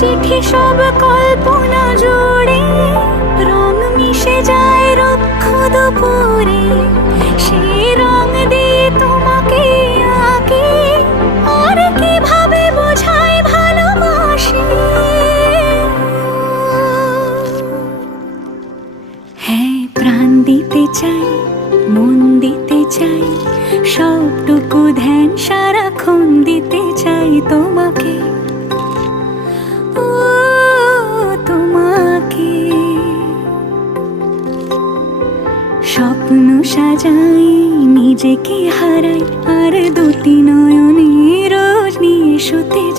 চিঠি সব কল্পনা জুড়ে রং মিশে যায় রুক্ষ দুপুরে, সেই রং দিয়ে তোমাকে আঁকি আর কিভাবে বোঝাই ভালোবাসি। হ্যাঁ, প্রাণ দিতে চাই, মন দিতে চাই, সবটুকু ধ্যান সারাক্ষণ দিতে চাই তোমাকে, ও তোমাকে। স্বপ্ন সাজাই, নিজেকে হারাই, আর দুটি নয়নে রোজ নিয়ে শুতে